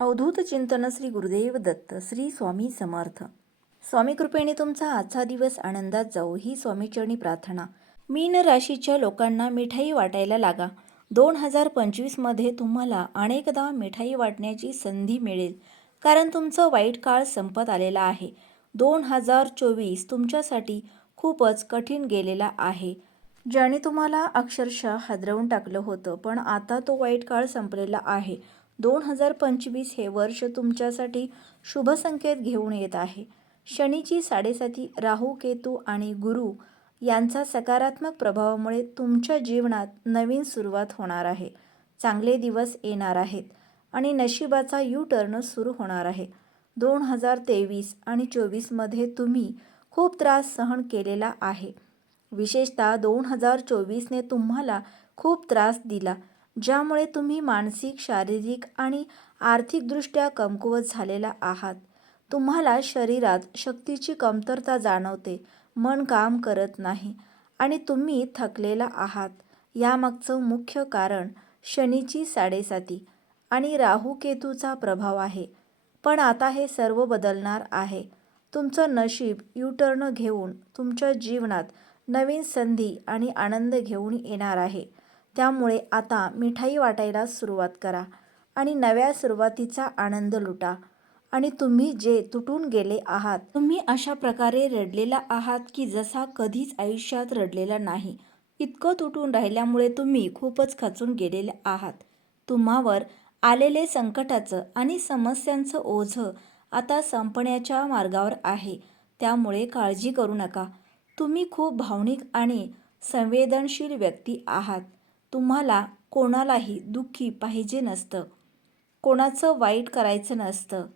अवधूत चिंतन श्री गुरुदेव दत्त श्री स्वामी समर्थ. स्वामी कृपेने तुमचा आजचा दिवस आनंदात जाऊ ही स्वामीचरणी प्रार्थना. मीन राशीच्या लोकांना मिठाई वाटायला लागा. दोन हजार पंचवीसमध्ये तुम्हाला अनेकदा मिठाई वाटण्याची संधी मिळेल. कारण तुमचं वाईट काळ संपत आलेला आहे. दोन हजार चोवीस तुमच्यासाठी खूपच कठीण गेलेला आहे. ज्याने तुम्हाला अक्षरशः हादरवून टाकलं होतं पण आता तो वाईट काळ संपलेला आहे. दोन हजार पंचवीस हे वर्ष तुमच्यासाठी शुभ संकेत घेऊन येत आहे. शनीची साडेसाती राहू केतू आणि गुरु यांचा सकारात्मक प्रभावामुळे तुमच्या जीवनात नवीन सुरुवात होणार आहे. चांगले दिवस येणार आहेत आणि नशिबाचा यू टर्न सुरू होणार आहे. दोन हजार तेवीस आणि चोवीसमध्ये तुम्ही खूप त्रास सहन केलेला आहे. विशेषतः दोन हजार चोवीसने तुम्हाला खूप त्रास दिला. ज्यामुळे तुम्ही मानसिक शारीरिक आणि आर्थिकदृष्ट्या कमकुवत झालेला आहात. तुम्हाला शरीरात शक्तीची कमतरता जाणवते मन काम करत नाही आणि तुम्ही थकलेला आहात. यामागचं मुख्य कारण शनीची साडेसाती आणि राहू केतूचा प्रभाव आहे. पण आता हे सर्व बदलणार आहे. तुमचं नशीब युटर्न घेऊन तुमच्या जीवनात नवीन संधी आणि आनंद घेऊन येणार आहे. त्यामुळे आता मिठाई वाटायला सुरुवात करा आणि नव्या सुरुवातीचा आनंद लुटा. आणि तुम्ही जे तुटून गेले आहात तुम्ही अशा प्रकारे रडलेला आहात की जसा कधीच आयुष्यात रडलेला नाही. इतकं तुटून राहिल्यामुळे तुम्ही खूपच खचून गेलेले आहात. तुम्हावर आलेले संकटाचं आणि समस्यांचं ओझं आता संपण्याच्या मार्गावर आहे. त्यामुळे काळजी करू नका. तुम्ही खूप भावनिक आणि संवेदनशील व्यक्ती आहात. तुम्हाला कोणालाही दुःखी पाहिजे नसतं. कोणाचं वाईट करायचं नसतं.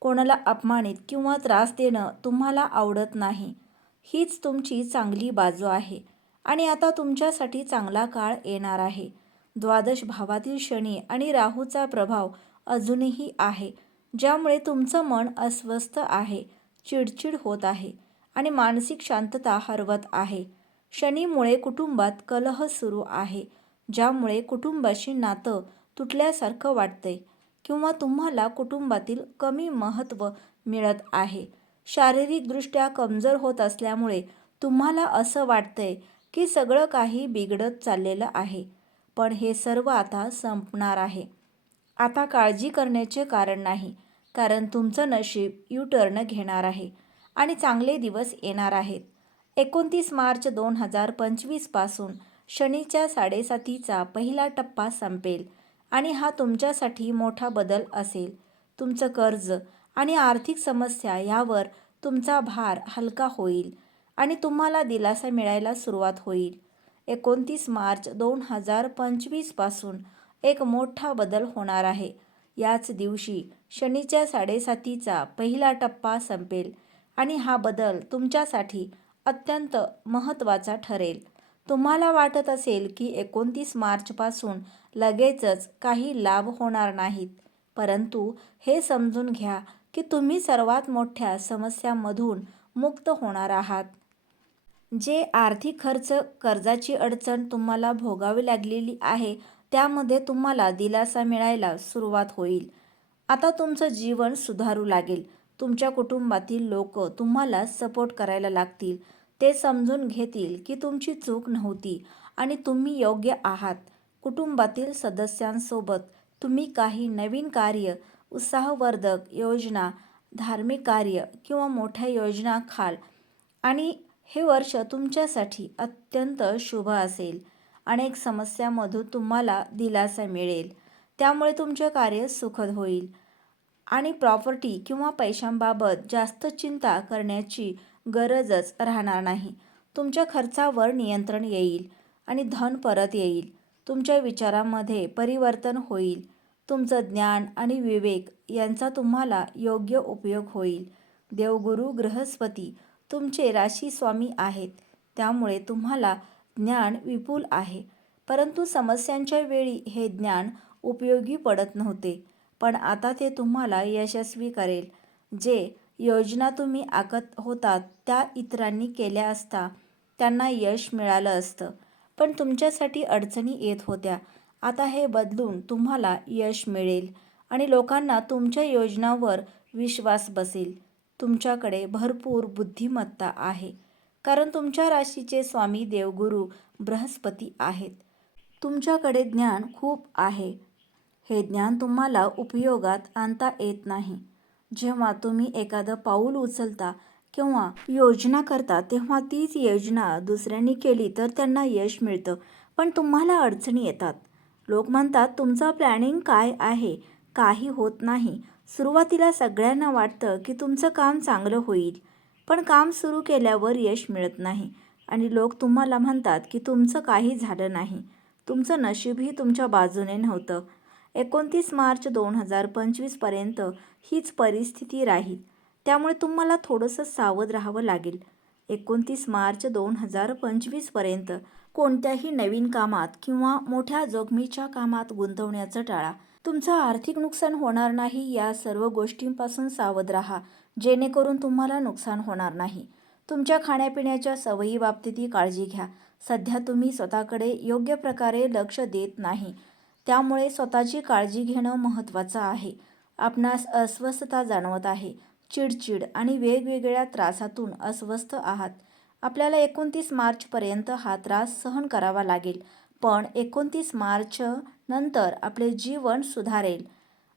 कोणाला अपमानित किंवा त्रास देणं तुम्हाला आवडत नाही. हीच तुमची चांगली बाजू आहे. आणि आता तुमच्यासाठी चांगला काळ येणार आहे. द्वादश भावातील शनी आणि राहूचा प्रभाव अजूनही आहे. ज्यामुळे तुमचं मन अस्वस्थ आहे चिडचिड होत आहे आणि मानसिक शांतता हरवत आहे. शनीमुळे कुटुंबात कलह सुरू आहे. ज्यामुळे कुटुंबाशी नातं तुटल्यासारखं वाटतंय किंवा तुम्हाला कुटुंबातील कमी महत्त्व मिळत आहे. शारीरिकदृष्ट्या कमजोर होत असल्यामुळे तुम्हाला असं वाटतंय की सगळं काही बिघडत चाललेलं आहे. पण हे सर्व आता संपणार आहे. आता काळजी करण्याचे कारण नाही कारण तुमचं नशीब यू टर्न घेणार आहे आणि चांगले दिवस येणार आहेत. एकोणतीस मार्च दोन हजार पंचवीसपासून शनीच्या साडेसातीचा पहिला टप्पा संपेल आणि हा तुमच्यासाठी मोठा बदल असेल. तुमचं कर्ज आणि आर्थिक समस्या यावर तुमचा भार हलका होईल आणि तुम्हाला दिलासा मिळायला सुरुवात होईल. एकोणतीस मार्च दोन हजार पंचवीसपासून एक मोठा बदल होणार आहे. याच दिवशी शनीच्या साडेसातीचा पहिला टप्पा संपेल आणि हा बदल तुमच्यासाठी अत्यंत महत्त्वाचा ठरेल. तुम्हाला वाटत असेल की एकोणतीस मार्चपासून लगेचच काही लाभ होणार नाहीत. परंतु हे समजून घ्या की तुम्ही सर्वात मोठ्या समस्यांमधून मुक्त होणार आहात. जे आर्थिक खर्च कर्जाची अडचण तुम्हाला भोगावी लागलेली आहे त्यामध्ये तुम्हाला दिलासा मिळायला सुरुवात होईल. आता तुमचं जीवन सुधारू लागेल. तुमच्या कुटुंबातील लोक तुम्हाला सपोर्ट करायला लागतील. ते समजून घेतील की तुमची चूक नव्हती आणि तुम्ही योग्य आहात. कुटुंबातील सदस्यांसोबत तुम्ही काही नवीन कार्य उत्साहवर्धक योजना धार्मिक कार्य किंवा मोठ्या योजना खाल आणि हे वर्ष तुमच्यासाठी अत्यंत शुभ असेल. अनेक समस्यामधून तुम्हाला दिलासा मिळेल. त्यामुळे तुमचे कार्य सुखद होईल आणि प्रॉपर्टी किंवा पैशांबाबत जास्त चिंता करण्याची गरजच राहणार नाही. तुमच्या खर्चावर नियंत्रण येईल आणि धन परत येईल. तुमच्या विचारांमध्ये परिवर्तन होईल. तुमचं ज्ञान आणि विवेक यांचा तुम्हाला योग्य उपयोग होईल. देवगुरू बृहस्पती तुमचे राशी स्वामी आहेत. त्यामुळे तुम्हाला ज्ञान विपुल आहे. परंतु समस्यांच्या वेळी हे ज्ञान उपयोगी पडत नव्हते. पण आता ते तुम्हाला यशस्वी करेल जे योजना तुम्ही आखत होतात त्या इतरांनी केल्या असता त्यांना यश मिळालं असतं. पण तुमच्यासाठी अडचणी येत होत्या. आता हे बदलून तुम्हाला यश मिळेल आणि लोकांना तुमच्या योजनावर विश्वास बसेल. तुमच्याकडे भरपूर बुद्धिमत्ता आहे. कारण तुमच्या राशीचे स्वामी देवगुरू बृहस्पती आहेत. तुमच्याकडे ज्ञान खूप आहे. हे ज्ञान तुम्हाला उपयोगात आणता येत नाही. जेव्हा तुम्ही एखादं पाऊल उचलता किंवा योजना करता तेव्हा तीच योजना दुसऱ्यांनी केली तर त्यांना यश मिळतं. पण तुम्हाला अडचणी येतात. लोक म्हणतात तुमचं प्लॅनिंग काय आहे? काही होत नाही. सुरुवातीला सगळ्यांना वाटतं की तुमचं काम चांगलं होईल. पण काम सुरू केल्यावर यश मिळत नाही. आणि लोक तुम्हाला म्हणतात की तुमचं काही झालं नाही. तुमचं नशीबही तुमच्या बाजूने नव्हतं. एकोणतीस मार्च दोन हजार पंचवीसपर्यंत हीच परिस्थिती राहील. त्यामुळे तुम्हाला थोडंसं सावध राहावं लागेल. एकोणतीस मार्च दोन हजार पंचवीसपर्यंत कोणत्याही नवीन कामात किंवा मोठ्या जोखमीच्या कामात गुंतवण्याचं टाळा. तुमचं आर्थिक नुकसान होणार नाही या सर्व गोष्टींपासून सावध राहा जेणेकरून तुम्हाला नुकसान होणार नाही. तुमच्या खाण्यापिण्याच्या सवयी बाबतीतही काळजी घ्या. सध्या तुम्ही स्वतःकडे योग्य प्रकारे लक्ष देत नाही. त्यामुळे स्वतःची काळजी घेणं महत्त्वाचं आहे. आपणास अस्वस्थता जाणवत आहे. चिडचिड आणि वेगवेगळ्या त्रासातून अस्वस्थ आहात. आपल्याला एकोणतीस मार्चपर्यंत हा त्रास सहन करावा लागेल. पण एकोणतीस मार्च नंतर आपले जीवन सुधारेल.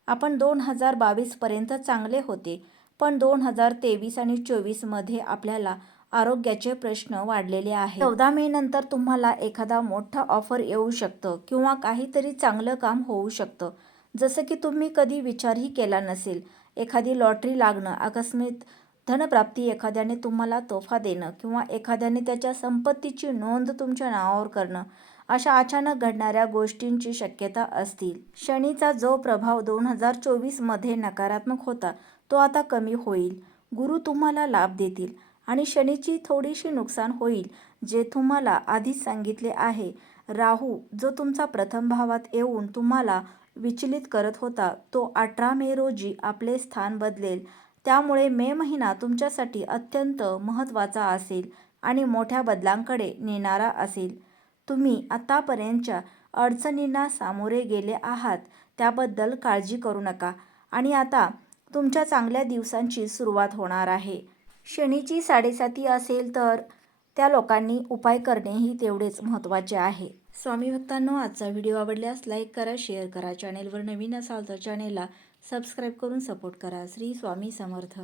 आपण दोन हजार बावीसपर्यंत चांगले होते. पण दोन हजार तेवीस आणि चोवीसमध्ये आपल्याला आरोग्याचे प्रश्न वाढलेले आहे चौदा मे नंतर तुम्हाला एखादा मोठा ऑफर येऊ शकतं किंवा काहीतरी चांगलं काम होऊ शकतं. जसं की तुम्ही कधी विचारही केला नसेल एखादी लॉटरी लागणं आकस्मित धनप्राप्ती एखाद्याने तुम्हाला तोफा देणं किंवा एखाद्याने त्याच्या संपत्तीची नोंद तुमच्या नावावर करणं अशा अचानक घडणाऱ्या गोष्टींची शक्यता असतील. शनीचा जो प्रभाव दोन हजार चोवीसमध्ये नकारात्मक होता तो आता कमी होईल. गुरु तुम्हाला लाभ देतील आणि शनीची थोडीशी नुकसान होईल जे तुम्हाला आधीच सांगितले आहे. राहू जो तुमचा प्रथम भावात येऊन तुम्हाला विचलित करत होता तो अठरा मे रोजी आपले स्थान बदलेल. त्यामुळे मे महिना तुमच्यासाठी अत्यंत महत्त्वाचा असेल आणि मोठ्या बदलांकडे नेणारा असेल. तुम्ही आतापर्यंतच्या अडचणींना सामोरे गेले आहात त्याबद्दल काळजी करू नका. आणि आता तुमच्या चांगल्या दिवसांची सुरुवात होणार आहे. शनीची साडेसाती असेल तर त्या लोकांनी उपाय करणेही तेवढेच महत्त्वाचे आहे. स्वामी भक्तांनो आजचा व्हिडिओ आवडल्यास लाईक करा शेअर करा. चॅनेलवर नवीन असाल तर चॅनेलला सबस्क्राईब करून सपोर्ट करा. श्री स्वामी समर्थ.